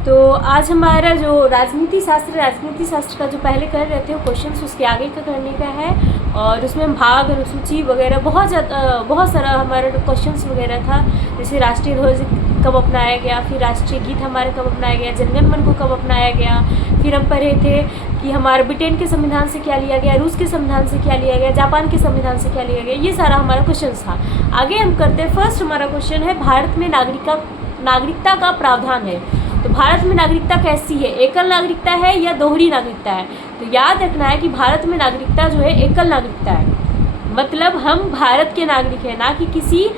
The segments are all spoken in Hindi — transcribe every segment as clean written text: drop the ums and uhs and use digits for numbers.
तो आज हमारा जो राजनीति शास्त्र का जो पहले कर रहे थे वो क्वेश्चंस उसके आगे का करने का है, और उसमें हम भाग अनुसूची वगैरह बहुत सारा हमारा क्वेश्चंस वगैरह था। जैसे राष्ट्रीय ध्वज कब अपनाया गया, फिर राष्ट्रीय गीत हमारे कब अपनाया गया, जनगण मन को कब अपनाया गया, फिर हम पढ़े थे कि हमारे ब्रिटेन के संविधान से क्या लिया गया, रूस के संविधान से क्या लिया गया, जापान के संविधान से क्या लिया गया, ये सारा हमारा क्वेश्चन था। आगे हम करते हैं। फर्स्ट हमारा क्वेश्चन है, भारत में नागरिकता का प्रावधान है। तो भारत में नागरिकता कैसी है, एकल नागरिकता है या दोहरी नागरिकता है? तो याद रखना है कि भारत में नागरिकता जो है एकल नागरिकता है, मतलब हम भारत के नागरिक हैं, ना कि किसी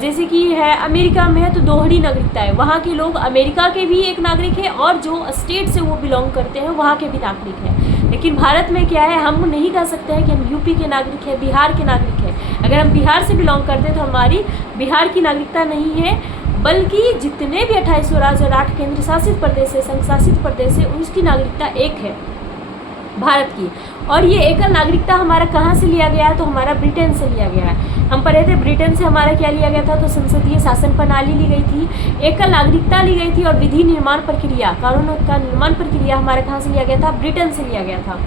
जैसे कि है अमेरिका में है तो दोहरी नागरिकता है, वहाँ के लोग अमेरिका के भी एक नागरिक है और जो स्टेट से वो बिलोंग करते हैं वहाँ के भी नागरिक हैं। लेकिन भारत में क्या है, हम नहीं कह सकते हैं कि हम यूपी के नागरिक हैं, बिहार के नागरिक हैं। अगर हम बिहार से बिलोंग करते हैं तो हमारी बिहार की नागरिकता नहीं है, बल्कि जितने भी 28 राज्य और 8 केंद्र शासित प्रदेश है, संघ शासित प्रदेश है, उसकी नागरिकता एक है भारत की। और ये एकल नागरिकता हमारा कहाँ से लिया गया है, तो हमारा ब्रिटेन से लिया गया है। हम पढ़े थे ब्रिटेन से हमारा क्या लिया गया था, तो संसदीय शासन प्रणाली ली गई थी, एकल नागरिकता ली गई थी, और विधि निर्माण प्रक्रिया, कानून का निर्माण प्रक्रिया हमारा कहाँ से लिया गया था, ब्रिटेन से लिया गया था।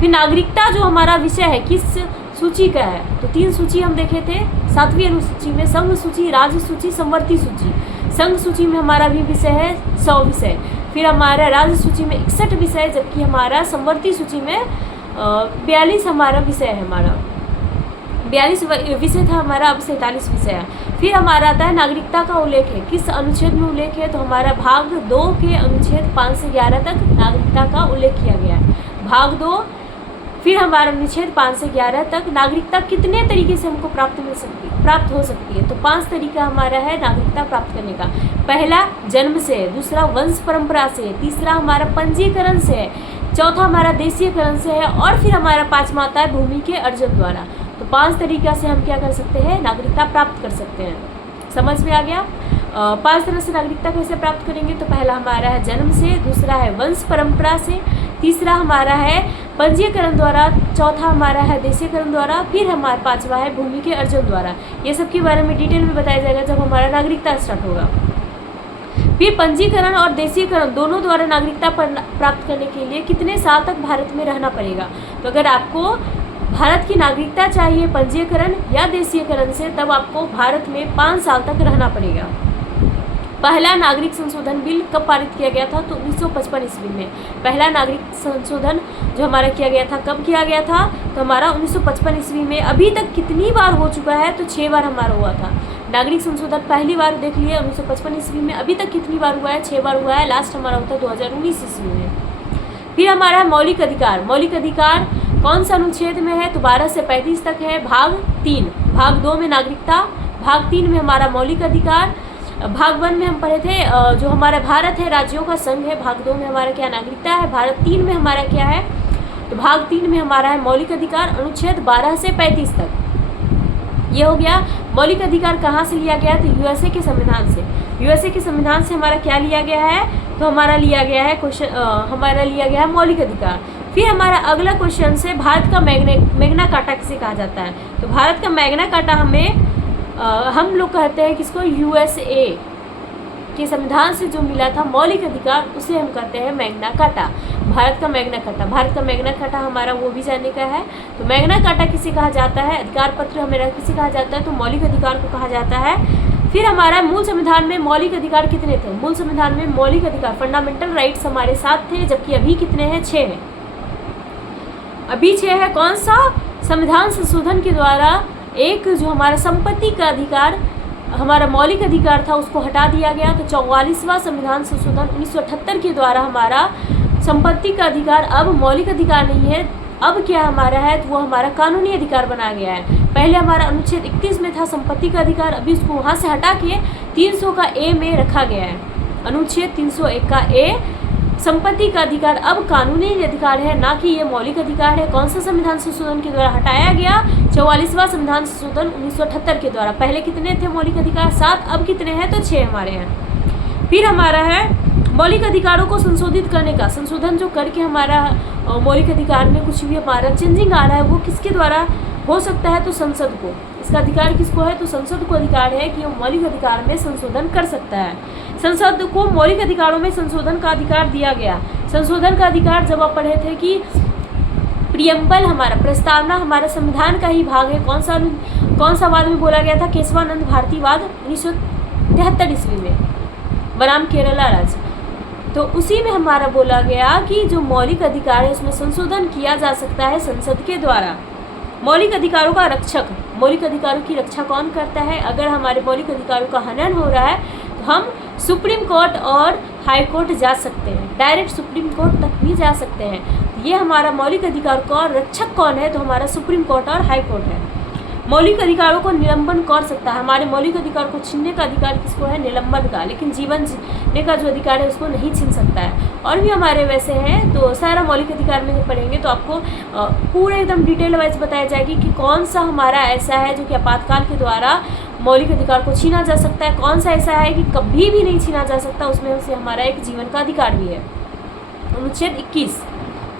फिर नागरिकता जो हमारा विषय है किस सूची का है, तो 3 सूची हम देखे थे 7वीं अनुसूची में, संघ सूची, राज्य सूची, संवर्ती सूची। संघ सूची में हमारा भी विषय है 100 विषय, फिर हमारा राज्य सूची में 61 विषय, जबकि हमारा संवर्ती सूची में 42 हमारा विषय है, हमारा 42 विषय था हमारा, अब 47 विषय है। फिर हमारा आता है नागरिकता का उल्लेख है, किस अनुच्छेद में उल्लेख है, तो हमारा भाग 2 के अनुच्छेद 5 से 11 तक नागरिकता का उल्लेख किया गया है, भाग 2। फिर हमारा अनुच्छेद 5 से 11 तक नागरिकता कितने तरीके से हमको प्राप्त हो सकती है, तो 5 तरीका हमारा है नागरिकता प्राप्त करने का। पहला जन्म से, दूसरा वंश परंपरा से, तीसरा हमारा पंजीकरण से, चौथा हमारा देशीयकरण से है, और फिर हमारा 5वां आता है भूमि के अर्जन द्वारा। तो 5 तरीका से हम क्या कर सकते हैं, नागरिकता प्राप्त कर सकते हैं। समझ में आ गया? 5 तरह से नागरिकता कैसे प्राप्त करेंगे, तो पहला हमारा है जन्म से, दूसरा है वंश परंपरा से, तीसरा हमारा है पंजीकरण द्वारा, चौथा हमारा है देशीयकरण द्वारा, फिर हमारा 5वां है भूमि के अर्जन द्वारा। ये सब के बारे में डिटेल में बताया जाएगा जब हमारा नागरिकता स्टार्ट होगा। फिर पंजीकरण और देशीयकरण दोनों द्वारा नागरिकता प्राप्त करने के लिए कितने साल तक भारत में रहना पड़ेगा, तो अगर आपको भारत की नागरिकता चाहिए पंजीकरण या देशीयकरण से, तब आपको भारत में 5 साल तक रहना पड़ेगा। पहला नागरिक संशोधन बिल कब पारित किया गया था, तो 1955 ईस्वी में। पहला नागरिक संशोधन जो हमारा किया गया था, कब किया गया था, तो हमारा 1955 ईस्वी में। अभी तक कितनी बार हो चुका है, तो 6 बार हमारा हुआ था नागरिक संशोधन। पहली बार देख लिए 1955 ईस्वी में, अभी तक कितनी बार हुआ है, 6 बार हुआ है। लास्ट हमारा होता है 2019 ईस्वी में। फिर हमारा मौलिक अधिकार, मौलिक अधिकार कौन सा अनुच्छेद में है, तो 12 से 35 तक है, भाग 3। भाग 2 में नागरिकता, भाग 3 में हमारा मौलिक अधिकार। भाग 1 में हम पढ़े थे जो हमारा भारत है राज्यों का संघ है, भाग 2 में हमारा क्या नागरिकता है, भारत 3 में हमारा क्या है, तो भाग 3 में हमारा है मौलिक अधिकार, अनुच्छेद 12 से 35 तक। ये हो गया। मौलिक अधिकार कहाँ से लिया गया, तो यूएसए के संविधान से। यूएसए के संविधान से हमारा क्या लिया गया है, तो हमारा लिया गया है हमारा लिया गया है मौलिक अधिकार। फिर हमारा अगला क्वेश्चन से भारत का मैग्ना कार्टा किसे कहा जाता है, तो भारत का मैग्ना कार्टा हम लोग कहते हैं किसको, यूएसए के संविधान से जो मिला था मौलिक अधिकार, उसे हम कहते हैं मैग्ना कार्टा। भारत का मैग्ना कार्टा, भारत का मैग्ना कार्टा हमारा वो भी जानने का है। तो मैग्ना कार्टा किसे कहा जाता है, अधिकार पत्र हमारा किसे कहा जाता है, तो मौलिक अधिकार को कहा जाता है। फिर हमारा मूल संविधान में मौलिक अधिकार कितने थे, मूल संविधान में मौलिक अधिकार फंडामेंटल राइट्स हमारे 7 थे, जबकि अभी कितने हैं, 6 हैं। अभी 6 है। कौन सा, संविधान संशोधन के द्वारा एक जो हमारा संपत्ति का अधिकार हमारा मौलिक अधिकार था उसको हटा दिया गया, तो 44वां संविधान संशोधन 1978 के द्वारा हमारा संपत्ति का अधिकार अब मौलिक अधिकार नहीं है, अब क्या हमारा है, तो वो हमारा कानूनी अधिकार बना गया है। पहले हमारा अनुच्छेद 31 में था संपत्ति का अधिकार, अभी उसको वहाँ से हटा के 300 का ए में रखा गया है। अनुच्छेद 301 का ए संपत्ति का अधिकार अब कानूनी अधिकार है, ना कि ये मौलिक अधिकार है। कौन सा संविधान संशोधन के द्वारा हटाया गया, 44वां संविधान संशोधन 1978 के द्वारा। पहले कितने थे मौलिक अधिकार, 7, अब कितने हैं, तो 6 हमारे हैं। फिर हमारा है मौलिक अधिकारों को संशोधित करने का, संशोधन जो करके हमारा मौलिक अधिकार में कुछ भी हमारा चेंजिंग आ रहा है वो किसके द्वारा हो सकता है, तो संसद को। इसका अधिकार किसको है, तो संसद को अधिकार है कि वो मौलिक अधिकार में संशोधन कर सकता है। संसद को मौलिक अधिकारों में संशोधन का अधिकार दिया गया। संशोधन का अधिकार जब आप पढ़े थे कि प्रियम्बल हमारा, प्रस्तावना हमारा संविधान का ही भाग है। कौन सा वाद में बोला गया था? केशवानंद भारतीवाद 1973 ईस्वी में बनाम केरला राज्य। तो उसी में हमारा बोला गया कि जो मौलिक अधिकार है उसमें संशोधन किया जा सकता है संसद के द्वारा। मौलिक अधिकारों का रक्षक, मौलिक अधिकारों की रक्षा कौन करता है? अगर हमारे मौलिक अधिकारों का हनन हो रहा है तो हम सुप्रीम कोर्ट और हाई कोर्ट जा सकते हैं, डायरेक्ट सुप्रीम कोर्ट तक भी जा सकते हैं। ये हमारा मौलिक अधिकार का रक्षक कौन है? तो हमारा सुप्रीम कोर्ट और हाई कोर्ट है। मौलिक अधिकारों को निलंबन कर सकता है। हमारे मौलिक अधिकार को छीनने का अधिकार किसको है? निलंबन का। लेकिन जीवन जीने का जो अधिकार है उसको नहीं छीन सकता है। और भी हमारे वैसे हैं, तो सारा मौलिक अधिकार में जब पढ़ेंगे तो आपको पूरे एकदम डिटेल वाइज बताया जाएगी कि कौन सा हमारा ऐसा है जो कि आपातकाल के द्वारा मौलिक अधिकार को छीना जा सकता है, कौन सा ऐसा है कि कभी भी नहीं छीना जा सकता। उसमें से हमारा एक जीवन का अधिकार भी है। अनुच्छेद 21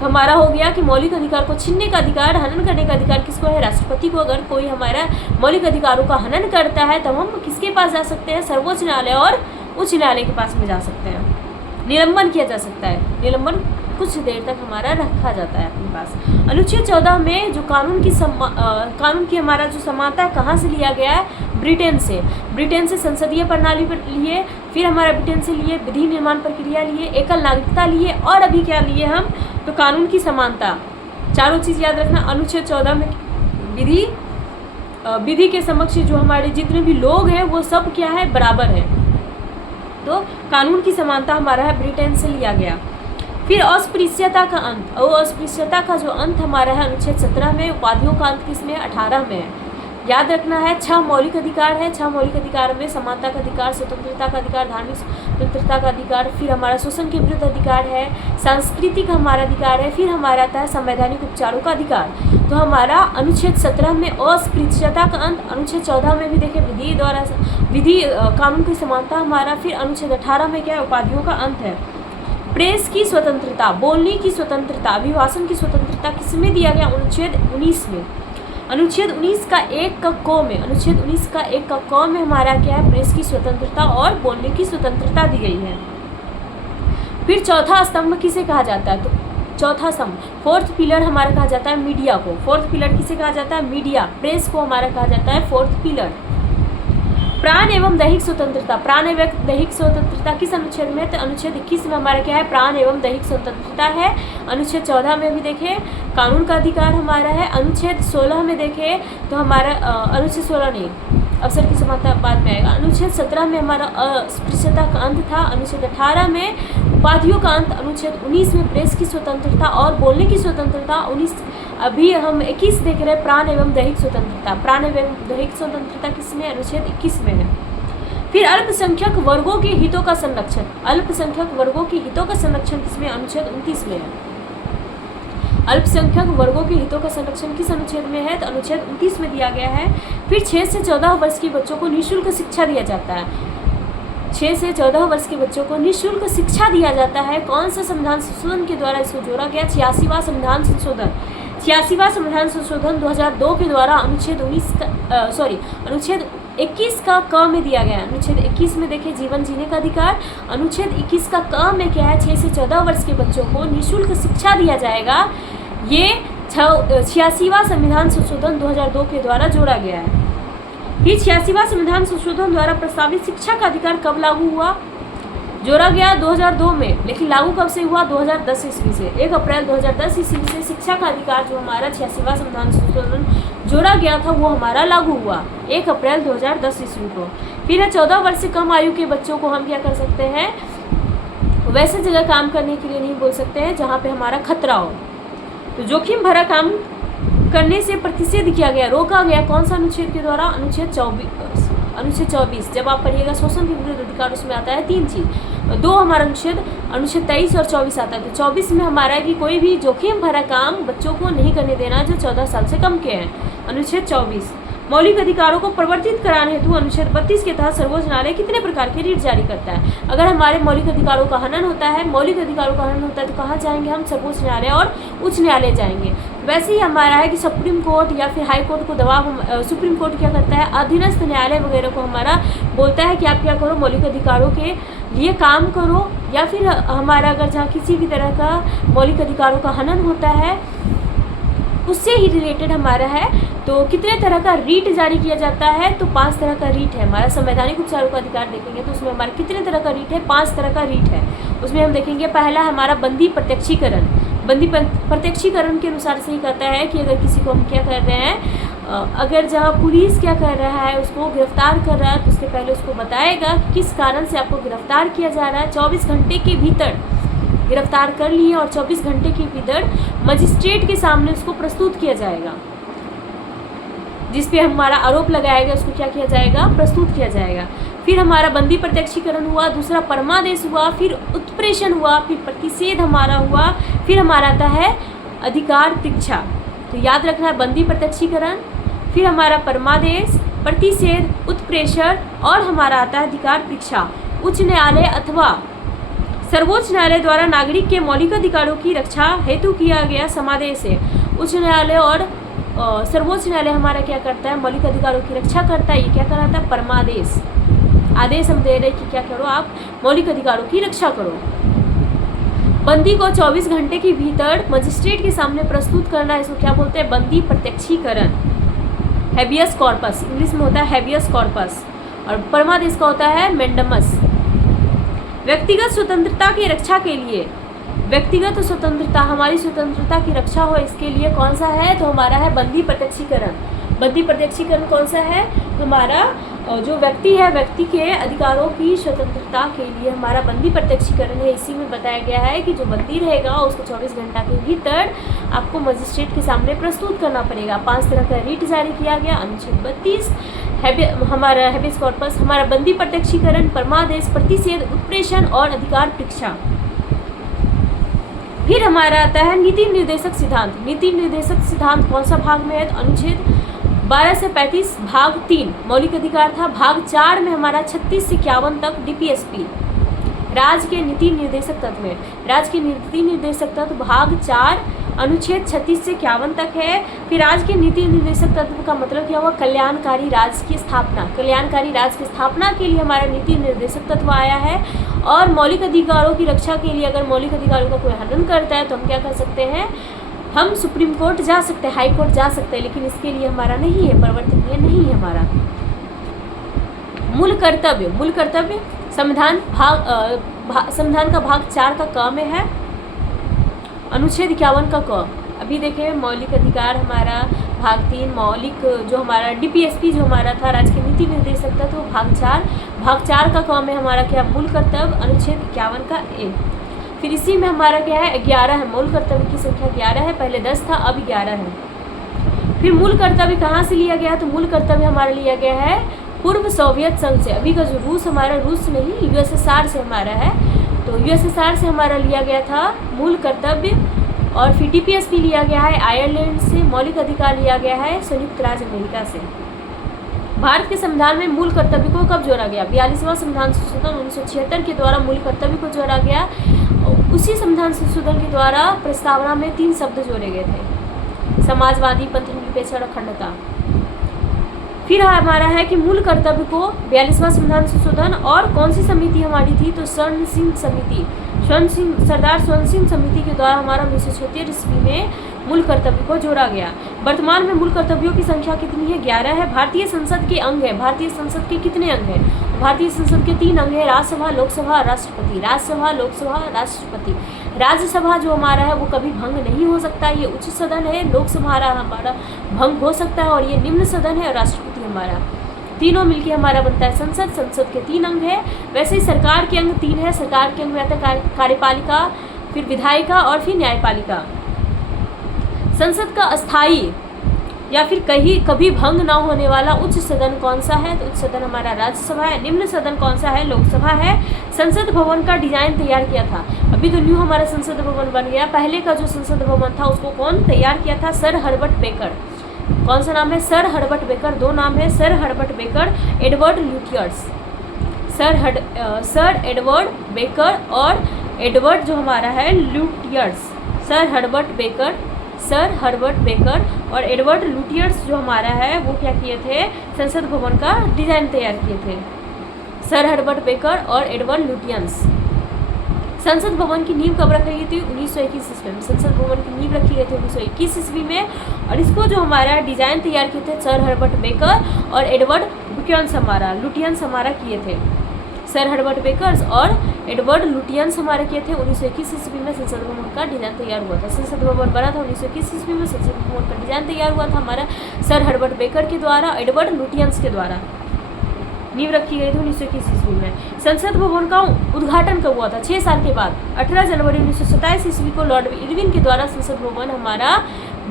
तो हमारा हो गया कि मौलिक अधिकार को छीनने का अधिकार, हनन करने का अधिकार किसको है? राष्ट्रपति को। अगर कोई हमारा मौलिक अधिकारों का हनन करता है तो हम किसके पास जा सकते हैं? सर्वोच्च न्यायालय और उच्च न्यायालय के पास में जा सकते हैं। निलंबन किया जा सकता है। निलंबन कुछ देर तक हमारा रखा जाता है अपने पास। अनुच्छेद 14 में जो कानून की हमारा जो समानता है कहाँ से लिया गया है? ब्रिटेन से। ब्रिटेन से संसदीय प्रणाली पर लिए, फिर हमारा ब्रिटेन से लिए विधि निर्माण प्रक्रिया लिए, एकल नागरिकता लिए, और अभी क्या लिए हम? तो कानून की समानता। चारों चीज़ याद रखना। अनुच्छेद 14 में विधि के समक्ष जो हमारे जितने भी लोग हैं वो सब क्या है? बराबर है। तो कानून की समानता हमारा है, ब्रिटेन से लिया गया। फिर अस्पृश्यता का अंत, और अस्पृश्यता का जो अंत हमारा है अनुच्छेद 17 में। उपाधियों का अंत किसमें? 18 में है। याद रखना है 6 मौलिक अधिकार है। 6 मौलिक अधिकार में समानता का अधिकार, स्वतंत्रता का अधिकार, धार्मिक स्वतंत्रता का अधिकार, फिर हमारा शोषण के विरुद्ध अधिकार है, सांस्कृतिक हमारा अधिकार है, फिर हमारा आता है संवैधानिक उपचारों का अधिकार। तो हमारा अनुच्छेद 17 में अस्पृश्यता का अंत, अनुच्छेद 14 में भी देखें विधि कानून की समानता हमारा, फिर अनुच्छेद 18 में क्या है? उपाधियों का अंत है। प्रेस की स्वतंत्रता, बोलने की स्वतंत्रता, अभिभाषण की स्वतंत्रता किसमें दिया गया? अनुच्छेद 19 में। अनुच्छेद 19 का 1 का क में, अनुच्छेद 19 का 1 का क में हमारा क्या है? प्रेस की स्वतंत्रता और बोलने की स्वतंत्रता दी गई है। फिर चौथा स्तंभ किसे कहा जाता है? तो चौथा स्तंभ, फोर्थ पिलर हमारा कहा जाता है मीडिया को। फोर्थ पिलर किसे कहा जाता है? मीडिया। प्रेस को हमारा कहा जाता है फोर्थ पिलर। प्राण एवं दैहिक स्वतंत्रता, प्राण एवं दैहिक स्वतंत्रता किस अनुच्छेद में? तो अनुच्छेद 21 में हमारा क्या है? प्राण एवं दैहिक स्वतंत्रता है। अनुच्छेद 14 में भी देखें कानून का अधिकार हमारा है। अनुच्छेद 16 में देखें तो हमारा अनुच्छेद 16 नहीं, अवसर की समानता बाद में आएगा। अनुच्छेद 17 में हमारा अस्पृश्यता का अंत था। अनुच्छेद 18 में उपाधियों का अंत। अनुच्छेद 19 में प्रेस की स्वतंत्रता और बोलने की स्वतंत्रता। 19 अभी हम 21 देख रहे हैं प्राण एवं दैहिक स्वतंत्रता। प्राण एवं दैहिक स्वतंत्रता किसमें? अनुच्छेद 21 में है। फिर अल्पसंख्यक वर्गों के हितों का संरक्षण, अल्पसंख्यक वर्गों के हितों का संरक्षण किसमें? अनुच्छेद 29 में है। अल्पसंख्यक वर्गों के हितों का संरक्षण किस अनुच्छेद में है? तो अनुच्छेद 29 में दिया गया है। फिर 6 से 14 वर्ष के बच्चों को निःशुल्क शिक्षा दिया जाता है। 6 से 14 वर्ष के बच्चों को निःशुल्क शिक्षा दिया जाता है। कौन सा संविधान संशोधन के द्वारा इसको जोड़ा गया? 86वां संविधान संशोधन। 86वां संविधान संशोधन 2002 के द्वारा अनुच्छेद 21 का क में दिया गया है। अनुच्छेद 21 में देखिए जीवन जीने का अधिकार। अनुच्छेद 21 का क में क्या है? 6 से 14 वर्ष के बच्चों को निःशुल्क शिक्षा दिया जाएगा। ये 86वां संविधान संशोधन 2002 के द्वारा जोड़ा गया है। फिर 86वां संविधान संशोधन द्वारा प्रस्तावित शिक्षा का अधिकार कब लागू हुआ? जोड़ा गया 2002 में, लेकिन लागू कब से हुआ? 2010 ईस्वी से। 1 अप्रैल 2010 ईस्वी से शिक्षा का अधिकार जो हमारा 86वां संविधान संशोधन जोड़ा गया था वो हमारा लागू हुआ 1 अप्रैल 2010 ईस्वी को। फिर है 14 वर्ष से कम आयु के बच्चों को हम क्या कर सकते हैं? वैसे जगह काम करने के लिए नहीं बोल सकते हैं जहाँ पे हमारा खतरा हो। तो जोखिम भरा काम करने से प्रतिषेध किया गया, रोका गया। कौन सा अनुच्छेद के द्वारा? अनुच्छेद 24। जब आप पढ़िएगा शोषण के विरुद्ध अधिकार उसमें आता है 3 चीज़। 2 हमारा अनुच्छेद 23 और 24 आता है। तो 24 में हमारा है कि कोई भी जोखिम भरा काम बच्चों को नहीं करने देना जो 14 साल से कम के हैं। अनुच्छेद 24। मौलिक अधिकारों को प्रवर्तित कराने हेतु अनुच्छेद 32 के तहत सर्वोच्च न्यायालय कितने प्रकार के रीट जारी करता है? अगर हमारे मौलिक अधिकारों का हनन होता है, तो कहाँ जाएंगे हम? सर्वोच्च न्यायालय और उच्च न्यायालय जाएंगे। वैसे ही हमारा है कि सुप्रीम कोर्ट या फिर हाई कोर्ट को दबाव, सुप्रीम कोर्ट क्या करता है? अधीनस्थ न्यायालय वगैरह को हमारा बोलता है कि आप क्या करो, मौलिक अधिकारों के लिए काम करो, या फिर हमारा अगर जहाँ किसी भी तरह का मौलिक अधिकारों का हनन होता है उससे ही रिलेटेड हमारा है। तो कितने तरह का रीट जारी किया जाता है, तो 5 तरह का रीट है। हमारा संवैधानिक उपचारों का अधिकार देखेंगे तो उसमें हमारा कितने तरह का रीट है, 5 तरह का रीट है। उसमें हम देखेंगे पहला हमारा बंदी प्रत्यक्षीकरण। बंदी प्रत्यक्षीकरण के अनुसार से ही कहता है कि अगर किसी को हम क्या कर रहे हैं, अगर जहाँ पुलिस क्या कर रहा है, उसको गिरफ्तार कर रहा है, तो उसके पहले उसको बताएगा कि किस कारण से आपको गिरफ्तार किया जा रहा है। 24 घंटे के भीतर गिरफ्तार कर लिए और 24 घंटे के भीतर मजिस्ट्रेट के सामने उसको प्रस्तुत किया जाएगा। जिस पे हमारा आरोप लगाया गया उसको क्या किया जाएगा, प्रस्तुत किया जाएगा। फिर हमारा बंदी प्रत्यक्षीकरण हुआ, दूसरा परमादेश हुआ, फिर उत्प्रेषण हुआ, फिर प्रतिषेध हमारा हुआ, फिर हमारा आता है अधिकार परीक्षा। तो याद रखना है बंदी प्रत्यक्षीकरण, फिर हमारा परमादेश, प्रतिषेध, उत्प्रेषण और हमारा आता है अधिकार परीक्षा। उच्च न्यायालय अथवा सर्वोच्च न्यायालय द्वारा नागरिक के मौलिक अधिकारों की रक्षा हेतु किया गया समादेश है। उच्च न्यायालय और सर्वोच्च न्यायालय हमारा क्या करता है, मौलिक अधिकारों की रक्षा करता है। ये क्या कराता है, परमादेश। आदेश हम दे रहे हैं कि क्या करो, आप मौलिक अधिकारों की रक्षा करो। बंदी को 24 घंटे के भीतर मजिस्ट्रेट के सामने प्रस्तुत करना है, इसको क्या बोलते हैं, बंदी प्रत्यक्षीकरण। हैबियस कॉर्पस, इंग्लिश में होता है हैबियस कॉर्पस, और परमादेश का होता है मेंडमस। व्यक्तिगत स्वतंत्रता की रक्षा के लिए, व्यक्तिगत स्वतंत्रता, हमारी स्वतंत्रता की रक्षा हो, इसके लिए कौन सा है, तो हमारा है बंदी प्रत्यक्षीकरण। बंदी प्रत्यक्षीकरण कौन सा है, हमारा जो व्यक्ति है, व्यक्ति के अधिकारों की स्वतंत्रता के लिए हमारा बंदी प्रत्यक्षीकरण है। इसी में बताया गया है कि जो बंदी रहेगा उसको 24 घंटा के भीतर आपको मजिस्ट्रेट के सामने प्रस्तुत करना पड़ेगा। 5 तरह का रीट जारी किया गया। अनुच्छेद 32 हमारा हैबियस कॉर्पस, हमारा बंदी प्रत्यक्षीकरण, परमादेश, प्रतिषेध, उत्प्रेषण और अधिकार परीक्षा। फिर हमारा आता है नीति निर्देशक सिद्धांत। नीति निर्देशक सिद्धांत कौन सा भाग में है, तो अनुच्छेद 12 से 35 भाग 3 मौलिक अधिकार था। भाग 4 में हमारा 36 से 51 तक डीपीएसपी, राज्य के नीति निर्देशक तत्व में, राज्य के नीति निर्देशक तत्व भाग 4 अनुच्छेद 36 से 51 तक है। फिर राज्य के नीति निर्देशक तत्व का मतलब क्या हुआ, कल्याणकारी राज्य की स्थापना। कल्याणकारी राज्य की स्थापना के लिए हमारा नीति निर्देशक तत्व आया है। और मौलिक अधिकारों की रक्षा के लिए अगर मौलिक अधिकारों का कोई हनन करता है तो हम क्या कर सकते हैं, हम सुप्रीम कोर्ट जा सकते हैं, हाई कोर्ट जा सकते हैं, लेकिन इसके लिए हमारा नहीं है, प्रवर्तनीय नहीं है हमारा। मूल कर्तव्य, मूल कर्तव्य संविधान संविधान का भाग 4 का क में है, अनुच्छेद 51 का क। अभी देखें मौलिक अधिकार हमारा भाग 3 मौलिक, जो हमारा डीपीएसपी जो हमारा था राज्य के नीति निर्देशक था, तो भाग 4 का क में हमारा क्या, मूल कर्तव्य, अनुच्छेद 51 का ए। फिर इसी में हमारा क्या है, 11 है। मूल कर्तव्य की संख्या 11 है, पहले 10 था, अब 11 है। फिर मूल कर्तव्य कहाँ से लिया गया, तो मूल कर्तव्य हमारा लिया गया है पूर्व सोवियत संघ से। अभी का जो रूस हमारा, रूस नहीं, यूएसएसआर से हमारा है, तो यूएसएसआर से हमारा लिया गया था मूल कर्तव्य। और फिर डीपीएसपी लिया गया है आयरलैंड से। मौलिक अधिकार लिया गया है संयुक्त राज्य अमेरिका से। भारत के संविधान में मूल कर्तव्य को कब जोड़ा गया, 42वां संविधान संशोधन 1976 के द्वारा मूल कर्तव्य को जोड़ा गया। उसी संविधान संशोधन के द्वारा प्रस्तावना में 3 शब्द जोड़े गए थे, समाजवादी, पंथनिरपेक्ष और अखंडता। फिर हमारा है कि मूल कर्तव्य को 42वां संविधान संशोधन और कौन सी समिति हमारी थी, तो स्वर्ण सिंह समिति, सरदार स्वर्ण सिंह समिति के द्वारा हमारा 1976 ईस्वी में मूल कर्तव्य को जोड़ा गया। वर्तमान में मूल कर्तव्यों की संख्या कितनी है, 11 है। भारतीय संसद के अंग है, भारतीय संसद के कितने अंग हैं, भारतीय संसद के 3 अंग है, राज्यसभा, लोकसभा, राष्ट्रपति। राज्यसभा, लोकसभा, राष्ट्रपति। राज्यसभा जो हमारा है वो कभी भंग नहीं हो सकता, ये उच्च सदन है। लोकसभा हमारा भंग हो सकता है और ये निम्न सदन है। और राष्ट्रपति हमारा, तीनों मिलके हमारा बनता है संसद। संसद के 3 अंग है। वैसे ही सरकार के अंग 3 है। सरकार के अंग में आता है कार्यपालिका, फिर विधायिका और फिर न्यायपालिका। संसद का अस्थायी या फिर कभी भंग ना होने वाला उच्च सदन कौन सा है, तो उच्च सदन हमारा राज्यसभा है। निम्न सदन कौन सा है, लोकसभा है। संसद भवन का डिजाइन तैयार किया था, अभी तो न्यू हमारा संसद भवन बन गया। पहले का जो संसद भवन था उसको कौन तैयार किया था, सर हर्बर्ट बेकर। कौन सा नाम है, सर हर्बर्ट बेकर। 2 नाम है, sir Herbert Baker, Edward Lutyens. Sir Edward Baker और एडवर्ड जो हमारा है लुटियर्स। सर हर्बर्ट बेकर और एडवर्ड लुटियर्स जो हमारा है वो क्या किए थे, संसद भवन का डिज़ाइन तैयार किए थे। सर हर्बर्ट बेकर और एडवर्ड लुटियंस। संसद भवन की नींव कब रखी गई थी? 1921 ईस्वी में संसद भवन की नींव रखी गई थी 1921 ईस्वी में। और इसको जो हमारा डिजाइन तैयार किए थे सर हर्बर्ट बेकर और एडवर्ड लुटियंस हमारा किए थे। सर हर्बर्ट बेकर और एडवर्ड लुटियंस हमारे किए थे। 1921 ईस्वी में संसद भवन का डिजाइन तैयार हुआ था। संसद भवन बना था 1921 ईस्वी में। संसद भवन का डिजाइन तैयार हुआ था हमारा सर हर्बर्ट बेकर के द्वारा, एडवर्ड लुटियंस के द्वारा। नींव रखी गई थी 1921 ईस्वी में। संसद भवन का उद्घाटन कब हुआ था? 6 साल के बाद 18 जनवरी 1927 ईस्वी को लॉर्ड इरविन के द्वारा संसद भवन हमारा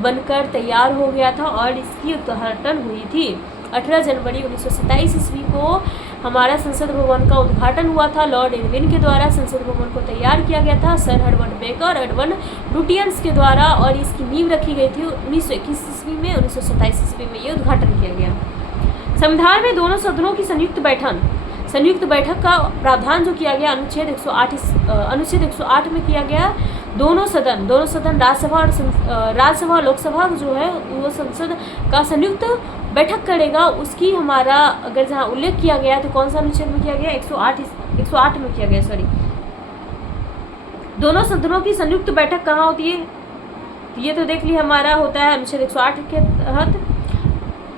बनकर तैयार हो गया था और इसकी उद्घाटन हुई थी। 18 जनवरी 1927 ईस्वी को हमारा संसद भवन का उद्घाटन हुआ था। लॉर्ड इरविन के द्वारा संसद भवन को तैयार किया गया था सर हर्बर्ट बेकर और एडवर्ड लुटियंस के द्वारा और इसकी नींव रखी गई थी 1921 ईस्वी में। 1927 ईस्वी में ये उद्घाटन किया गया। संविधान में दोनों सदनों की संयुक्त बैठक का प्रावधान जो किया गया अनुच्छेद 108 में किया गया। दोनों सदन राज्यसभा और लोकसभा जो है वो संसद का संयुक्त बैठक करेगा। उसकी हमारा अगर जहाँ उल्लेख किया गया तो कौन सा अनुच्छेद में किया गया? 108 में किया गया, सॉरी। दोनों सदनों की संयुक्त बैठक कहाँ होती है? ये तो देख ली हमारा होता है अनुच्छेद 108 के तहत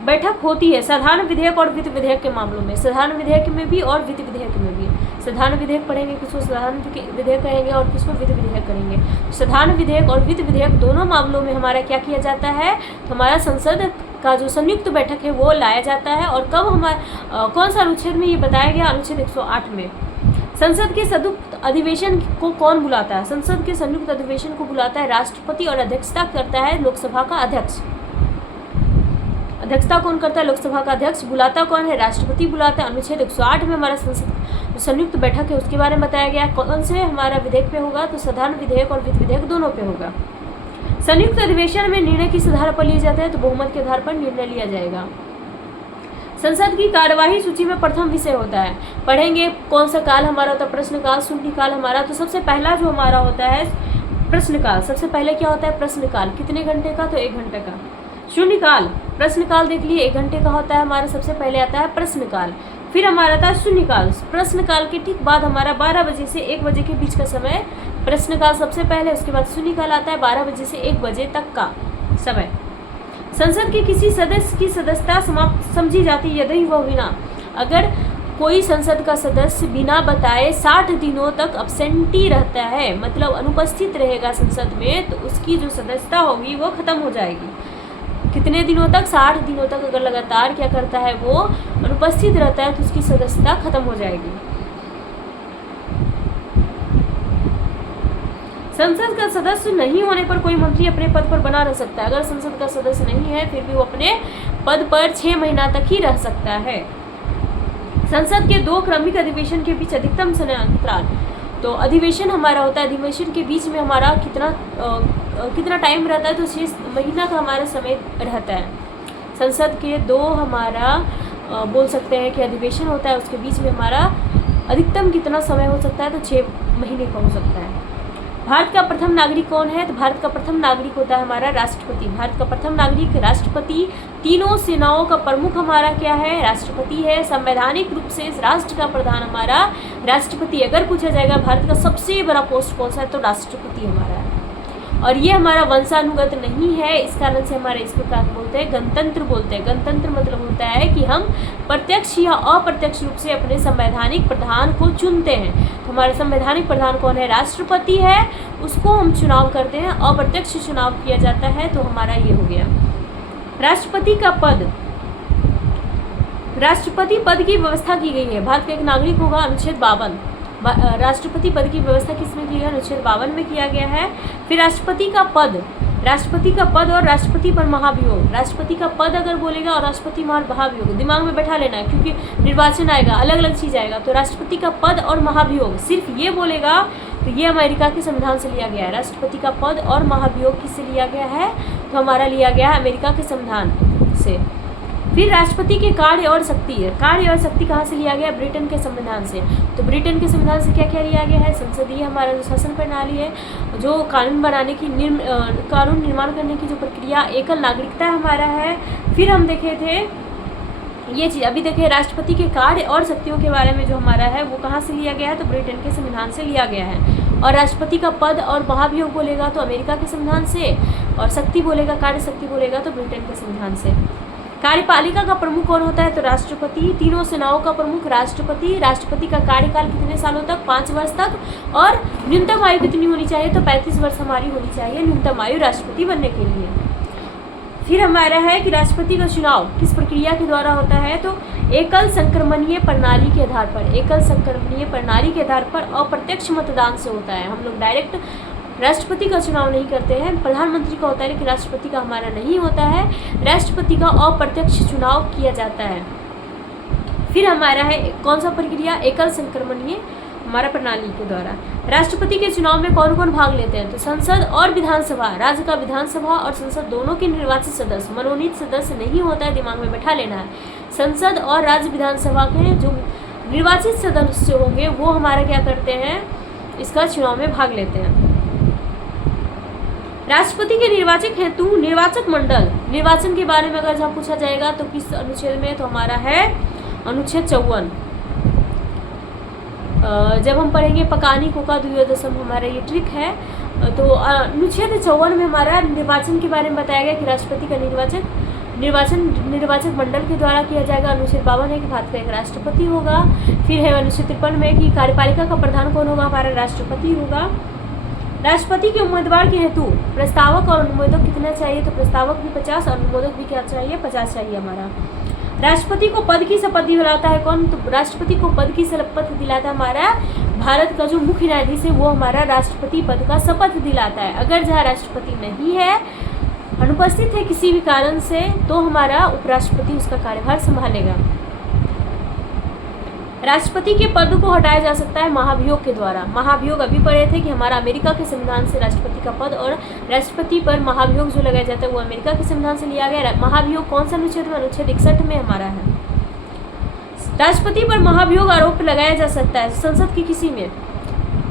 बैठक होती है साधारण विधेयक और वित्त विधेयक के मामलों में। साधारण विधेयक में भी और वित्त विधेयक में भी। साधारण विधेयक पढ़ेंगे, किसको साधारण विधेयक कहेंगे और किसको वित्त विधेयक करेंगे। साधारण विधेयक और वित्त विधेयक दोनों मामलों में हमारा क्या किया जाता है? तो हमारा संसद का जो संयुक्त बैठक है वो लाया जाता है। और कब हमारा कौन सा अनुच्छेद में ये बताया गया? अनुच्छेद 108 में। संसद के संयुक्त अधिवेशन को कौन बुलाता है? संसद के संयुक्त अधिवेशन को बुलाता है राष्ट्रपति और अध्यक्षता करता है लोकसभा का अध्यक्ष। अध्यक्षता कौन करता है? लोकसभा का अध्यक्ष। बुलाता कौन है? राष्ट्रपति बुलाता है। अनुच्छेद 108 में हमारा संसद संयुक्त बैठक है उसके बारे में बताया गया। कौन से हमारा विधेयक पे होगा? तो साधारण विधेयक और वित्त विधेयक दोनों पे होगा। संयुक्त अधिवेशन में निर्णय किस आधार पर लिए जाते हैं? तो बहुमत के आधार पर निर्णय लिया जाएगा। संसद की कार्यवाही सूची में प्रथम विषय होता है, पढ़ेंगे कौन सा काल हमारा होता है? प्रश्नकाल, शून्यकाल हमारा। तो सबसे पहला जो हमारा होता है प्रश्नकाल। सबसे पहले क्या होता है? प्रश्नकाल। कितने घंटे का? तो 1 घंटे का। शून्यकाल, प्रश्नकाल देख लिए 1 घंटे का होता है हमारा। सबसे पहले आता है प्रश्नकाल। फिर हमारा आता है शून्यकाल। प्रश्नकाल के ठीक बाद हमारा 12 बजे से 1 बजे के बीच का समय प्रश्नकाल सबसे पहले। उसके बाद शून्यकाल आता है 12 बजे से 1 बजे तक का समय। संसद के किसी सदस्य की सदस्यता समाप्त समझी जाती है यदि वह बिना, अगर कोई संसद का सदस्य बिना बताए 60 दिनों तक अब्सेंटी रहता है, मतलब अनुपस्थित रहेगा संसद में, तो उसकी जो सदस्यता होगी वो खत्म हो जाएगी। कितने दिनों तक? 60 दिनों तक अगर लगातार क्या करता है वो अनुपस्थित रहता है तो उसकी सदस्यता खत्म हो जाएगी। संसद का सदस्य नहीं होने पर कोई मंत्री अपने पद पर बना रह सकता है। अगर संसद का सदस्य नहीं है फिर भी वो अपने पद पर 6 महीना तक ही रह सकता है। संसद के 2 क्रमिक अधिवेशन के बीच अधिकतम समय अंतराल, तो अधिवेशन हमारा होता है, अधिवेशन के बीच में हमारा कितना टाइम रहता है? तो 6 महीना का हमारा समय रहता है। संसद के 2 हमारा बोल सकते हैं कि अधिवेशन होता है, उसके बीच में हमारा अधिकतम कितना समय हो सकता है? तो 6 महीने का हो सकता है। भारत का प्रथम नागरिक कौन है? तो भारत का प्रथम नागरिक होता है हमारा राष्ट्रपति। भारत का प्रथम नागरिक राष्ट्रपति। तीनों सेनाओं का प्रमुख हमारा क्या है? राष्ट्रपति है। संवैधानिक रूप से इस राष्ट्र का प्रधान हमारा राष्ट्रपति। अगर पूछा जाएगा भारत का सबसे बड़ा पोस्ट कौन सा है? तो राष्ट्रपति हमारा है। और ये हमारा वंशानुगत नहीं है, इस कारण से हमारे इसको क्या बोलते हैं? गणतंत्र बोलते हैं। गणतंत्र मतलब होता है कि हम प्रत्यक्ष या अप्रत्यक्ष रूप से अपने संवैधानिक प्रधान को चुनते हैं। तो हमारे संवैधानिक प्रधान कौन है? राष्ट्रपति है, उसको हम चुनाव करते हैं। अप्रत्यक्ष चुनाव किया जाता है, तो हमारा ये हो गया। राष्ट्रपति का पद, राष्ट्रपति पद की व्यवस्था की गई है। भारत का एक नागरिक होगा, अनुच्छेद 52। राष्ट्रपति पद की व्यवस्था किसमें की गई है? अनुच्छेद 52 में किया गया है। फिर राष्ट्रपति का पद, राष्ट्रपति का पद और राष्ट्रपति पर महाभियोग। राष्ट्रपति का पद अगर बोलेगा और राष्ट्रपति महाभियोग दिमाग में बैठा लेना है, क्योंकि निर्वाचन आएगा, अलग अलग चीज़ आएगा। तो राष्ट्रपति का पद और महाभियोग सिर्फ ये बोलेगा तो ये अमेरिका के संविधान से लिया गया है। राष्ट्रपति का पद और महाभियोग किससे लिया गया है? तो हमारा लिया गया है अमेरिका के संविधान से। फिर राष्ट्रपति के कार्य और शक्ति, कार्य और शक्ति कहाँ से लिया गया? ब्रिटेन के संविधान से। तो ब्रिटेन के संविधान से क्या क्या लिया गया है? संसदीय हमारा जो शासन प्रणाली है, जो कानून बनाने की कानून निर्माण करने की जो प्रक्रिया, एकल नागरिकता हमारा है। फिर हम देखे थे ये चीज़ अभी देखिए, राष्ट्रपति के कार्य और शक्तियों के बारे में जो हमारा है वो कहाँ से लिया गया है, तो ब्रिटेन के संविधान से लिया गया है। और राष्ट्रपति का पद और महाभियोग बोलेगा तो अमेरिका के संविधान से, और शक्ति बोलेगा, कार्य शक्ति बोलेगा तो ब्रिटेन के संविधान से। कार्यपालिका का प्रमुख कौन होता है, तो राष्ट्रपति। तीनों सेनाओं का प्रमुख राष्ट्रपति। राष्ट्रपति का कार्यकाल कितने सालों तक, 5 वर्ष तक। और न्यूनतम आयु कितनी होनी चाहिए, तो 35 वर्ष हमारी होनी चाहिए न्यूनतम आयु राष्ट्रपति बनने के लिए। फिर हमारा है कि राष्ट्रपति का चुनाव किस प्रक्रिया के द्वारा होता है, तो एकल संक्रमणीय प्रणाली के आधार पर। एकल संक्रमणीय प्रणाली के आधार पर अप्रत्यक्ष मतदान से होता है। हम लोग डायरेक्ट राष्ट्रपति का चुनाव नहीं करते हैं। प्रधानमंत्री का होता है लेकिन राष्ट्रपति का हमारा नहीं होता है। राष्ट्रपति का अप्रत्यक्ष चुनाव किया जाता है। फिर हमारा है कौन सा प्रक्रिया, एकल संक्रमणीय हमारा प्रणाली के द्वारा। राष्ट्रपति के चुनाव में कौन कौन भाग लेते हैं, तो संसद और विधानसभा, राज्य का विधानसभा और संसद दोनों के निर्वाचित सदस्य, मनोनीत सदस्य नहीं होता है, दिमाग में बैठा लेना है। संसद और राज्य विधानसभा के जो निर्वाचित सदस्य होंगे वो हमारा क्या करते हैं, इसका चुनाव में भाग लेते हैं। राष्ट्रपति के निर्वाचक हेतु निर्वाचक मंडल, निर्वाचन के बारे में अगर जहाँ पूछा जाएगा तो किस अनुच्छेद में, तो हमारा है अनुच्छेद 54। जब हम पढ़ेंगे पकानी कोका द्वियोदशम, हमारा ये ट्रिक है। तो अनुच्छेद 54 में हमारा निर्वाचन के बारे में बताया गया कि राष्ट्रपति का निर्वाचक मंडल के द्वारा किया जाएगा। अनुच्छेद 52 है कि भारत का एक राष्ट्रपति होगा। फिर है अनुच्छेद 53 में कि कार्यपालिका का प्रधान कौन होगा, हमारा राष्ट्रपति होगा। राष्ट्रपति के उम्मीदवार के हेतु प्रस्तावक और अनुमोदक कितना चाहिए, तो प्रस्तावक भी 50 और अनुमोदक भी क्या चाहिए, 50 चाहिए हमारा। राष्ट्रपति को पद की शपथ दिलाता है कौन, तो राष्ट्रपति को पद की शपथ दिलाता है हमारा भारत का जो मुख्य न्यायाधीश है, वो हमारा राष्ट्रपति पद का शपथ दिलाता है। अगर जहाँ राष्ट्रपति नहीं है, अनुपस्थित है किसी भी कारण से, तो हमारा उपराष्ट्रपति उसका कार्यभार संभालेगा। राष्ट्रपति के पद को हटाया जा सकता है महाभियोग के द्वारा। महाभियोग अभी पढ़े थे कि हमारा अमेरिका के संविधान से राष्ट्रपति का पद और राष्ट्रपति पर महाभियोग जो लगाया जाता है वो अमेरिका के संविधान से लिया गया। महाभियोग कौन सा अनुच्छेद में, अनुच्छेद 61 में हमारा है। राष्ट्रपति पर महाभियोग आरोप लगाया जा सकता है संसद की किसी में,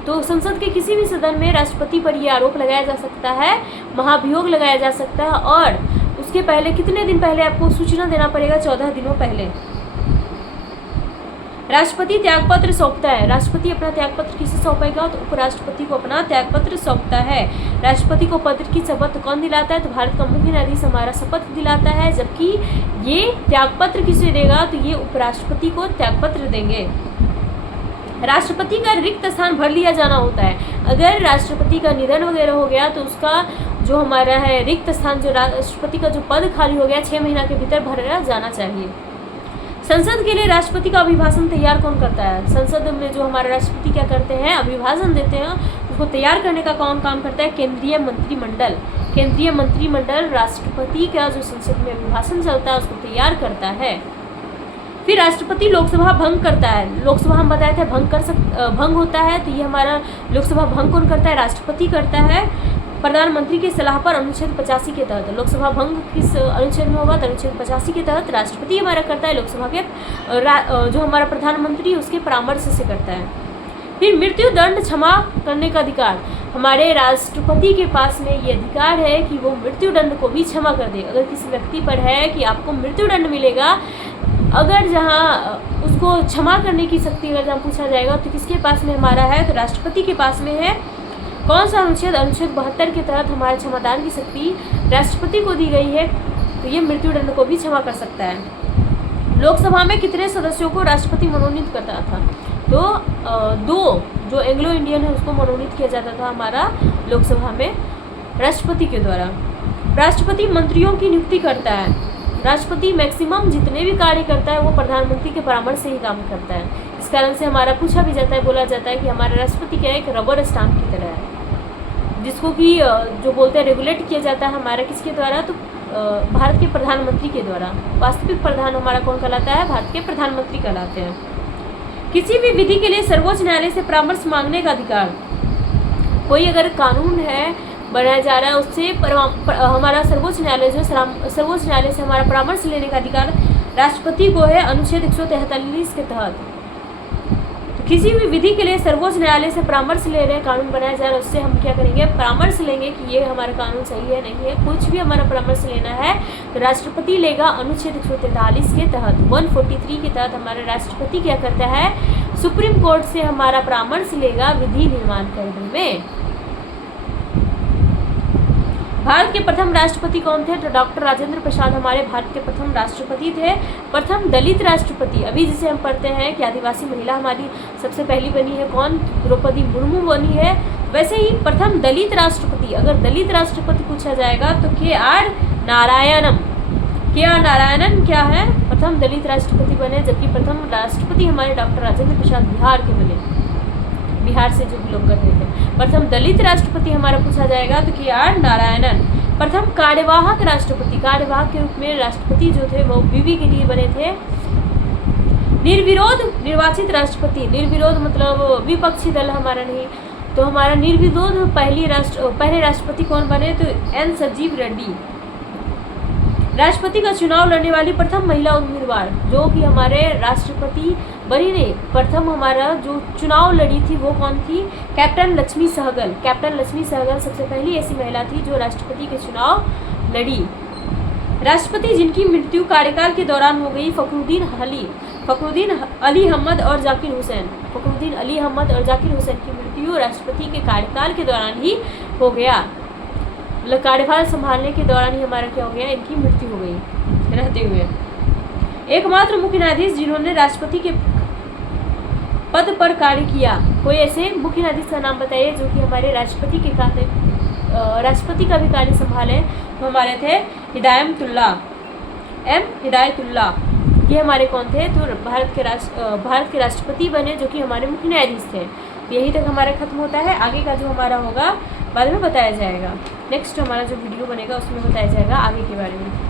तो संसद के किसी भी सदन में राष्ट्रपति पर यह आरोप लगाया जा सकता है, महाभियोग लगाया जा सकता है। और उसके पहले कितने दिन पहले आपको सूचना देना पड़ेगा, 14 दिनों पहले। राष्ट्रपति त्यागपत्र सौंपता है। राष्ट्रपति अपना त्यागपत्र किसे सौंपेगा, तो उपराष्ट्रपति को अपना त्यागपत्र सौंपता है। राष्ट्रपति को पद की शपथ कौन दिलाता है, तो भारत का मुख्य न्यायाधीश हमारा शपथ दिलाता है। जबकि ये त्यागपत्र किसे देगा, तो ये उपराष्ट्रपति को त्यागपत्र देंगे। राष्ट्रपति का रिक्त स्थान भर लिया जाना होता है। अगर राष्ट्रपति का निधन वगैरह हो गया तो उसका जो हमारा है रिक्त स्थान, जो राष्ट्रपति का जो पद खाली हो गया, 6 महीना के भीतर भरा जाना चाहिए। संसद के लिए राष्ट्रपति का अभिभाषण तैयार कौन करता है, संसद में जो हमारे राष्ट्रपति क्या करते हैं, अभिभाषण देते हैं, उसको तैयार करने का कौन काम करता है, केंद्रीय मंत्रिमंडल। केंद्रीय मंत्रिमंडल राष्ट्रपति का जो संसद में अभिभाषण चलता है उसको तैयार करता है। फिर राष्ट्रपति लोकसभा भंग करता है। लोकसभा हम बताए थे भंग होता है, तो ये हमारा लोकसभा भंग कौन करता है, राष्ट्रपति करता है प्रधानमंत्री की सलाह पर। अनुच्छेद 85 के तहत लोकसभा भंग किस अनुच्छेद में होगा, तो अनुच्छेद 85 के तहत राष्ट्रपति हमारा करता है, लोकसभा के जो हमारा प्रधानमंत्री उसके परामर्श से करता है। फिर मृत्यु दंड क्षमा करने का अधिकार, हमारे राष्ट्रपति के पास में ये अधिकार है कि वो मृत्यु दंड को भी क्षमा कर दे। अगर किसी व्यक्ति पर है कि आपको मृत्यु दंड मिलेगा, अगर जहाँ उसको क्षमा करने की शक्ति अगर जहाँ पूछा जाएगा तो किसके पास में हमारा है, तो राष्ट्रपति के पास में है। कौन सा अनुच्छेद, अनुच्छेद 72 के तहत हमारे क्षमादान की शक्ति राष्ट्रपति को दी गई है, तो ये मृत्यु दंड को भी क्षमा कर सकता है। लोकसभा में कितने सदस्यों को राष्ट्रपति मनोनीत करता था, तो 2 जो एंग्लो इंडियन है उसको मनोनीत किया जाता था हमारा लोकसभा में राष्ट्रपति के द्वारा। राष्ट्रपति मंत्रियों की नियुक्ति करता है। राष्ट्रपति मैक्सिमम जितने भी कार्य करता है वो प्रधानमंत्री के परामर्श से ही काम करता है। इस कारण से हमारा पूछा भी जाता है, बोला जाता है कि हमारा राष्ट्रपति क्या है, एक रबर स्टाम्प की तरह है, जिसको कि जो बोलते हैं रेगुलेट किया जाता है हमारा किसके द्वारा, तो भारत के प्रधानमंत्री के द्वारा। वास्तविक प्रधान हमारा कौन कहलाता है, भारत के प्रधानमंत्री कहलाते हैं। किसी भी विधि के लिए सर्वोच्च न्यायालय से परामर्श मांगने का अधिकार, कोई अगर कानून है बनाया जा रहा है उससे हमारा सर्वोच्च न्यायालय जो सर्वोच्च न्यायालय से हमारा परामर्श लेने का अधिकार राष्ट्रपति को है, अनुच्छेद 143 के तहत। तो किसी भी विधि के लिए सर्वोच्च न्यायालय से परामर्श ले रहे हैं, कानून बनाया जा रहा है, उससे हम क्या करेंगे, परामर्श लेंगे कि ये हमारा कानून सही है नहीं है। कुछ भी हमारा परामर्श लेना है तो राष्ट्रपति लेगा अनुच्छेद 143 के तहत, 143 के तहत हमारा राष्ट्रपति क्या करता है, सुप्रीम कोर्ट से हमारा परामर्श लेगा विधि निर्माण करने में। भारत के प्रथम राष्ट्रपति कौन थे, तो डॉक्टर राजेंद्र प्रसाद हमारे भारत के प्रथम राष्ट्रपति थे। प्रथम दलित राष्ट्रपति, अभी जिसे हम पढ़ते हैं कि आदिवासी महिला हमारी सबसे पहली बनी है, कौन, द्रौपदी मुर्मू बनी है। वैसे ही प्रथम दलित राष्ट्रपति, अगर दलित राष्ट्रपति पूछा जाएगा तो KR नारायणन। KR नारायणन क्या है, प्रथम दलित राष्ट्रपति बने, जबकि प्रथम राष्ट्रपति हमारे डॉक्टर राजेंद्र प्रसाद बिहार के बने, बिहार से जो बिलोंग करते थे। प्रथम दलित राष्ट्रपति हमारा पूछा जाएगा तो KR नारायणन। प्रथम कार्यवाहक राष्ट्रपति, कार्यवाहक के रूप में राष्ट्रपति जो थे वो विवि के लिए बने थे। निर्विरोध निर्वाचित राष्ट्रपति, निर्विरोध मतलब विपक्षी दल हमारा नहीं, तो हमारा निर्विरोध पहले राष्ट्रपति कौन बने, तो N संजीव रेड्डी। राष्ट्रपति का चुनाव लड़ने वाली प्रथम महिला उम्मीदवार, जो कि हमारे राष्ट्रपति बनी नहीं, प्रथम हमारा जो चुनाव लड़ी थी वो कौन थी, कैप्टन लक्ष्मी सहगल। कैप्टन लक्ष्मी सहगल सबसे पहली ऐसी महिला थी जो राष्ट्रपति के चुनाव लड़ी। राष्ट्रपति जिनकी मृत्यु कार्यकाल के दौरान हो गई, फखरुद्दीन अली अहमद और जाकिर हुसैन। फखरुद्दीन अली अहमद और जाकिर हुसैन की मृत्यु राष्ट्रपति के कार्यकाल के दौरान ही हो गया, कार्यभार संभालने के दौरान ही हमारा क्या हो गया, इनकी मृत्यु हो गई रहते हुए। एकमात्र मुख्य न्यायाधीश जिन्होंने राष्ट्रपति के पद पर कार्य किया, कोई ऐसे मुख्य न्यायाधीश का नाम बताइए जो कि हमारे राष्ट्रपति का भी कार्य संभाले, तो हमारे थे हिदायतुल्लाह। ये हमारे कौन थे, तो भारत के राष्ट्रपति बने जो कि हमारे मुख्य न्यायाधीश थे। यहीं तक हमारा खत्म होता है, आगे का जो हमारा होगा बाद में बताया जाएगा। नेक्स्ट हमारा जो वीडियो बनेगा उसमें बताया जाएगा आगे के बारे में।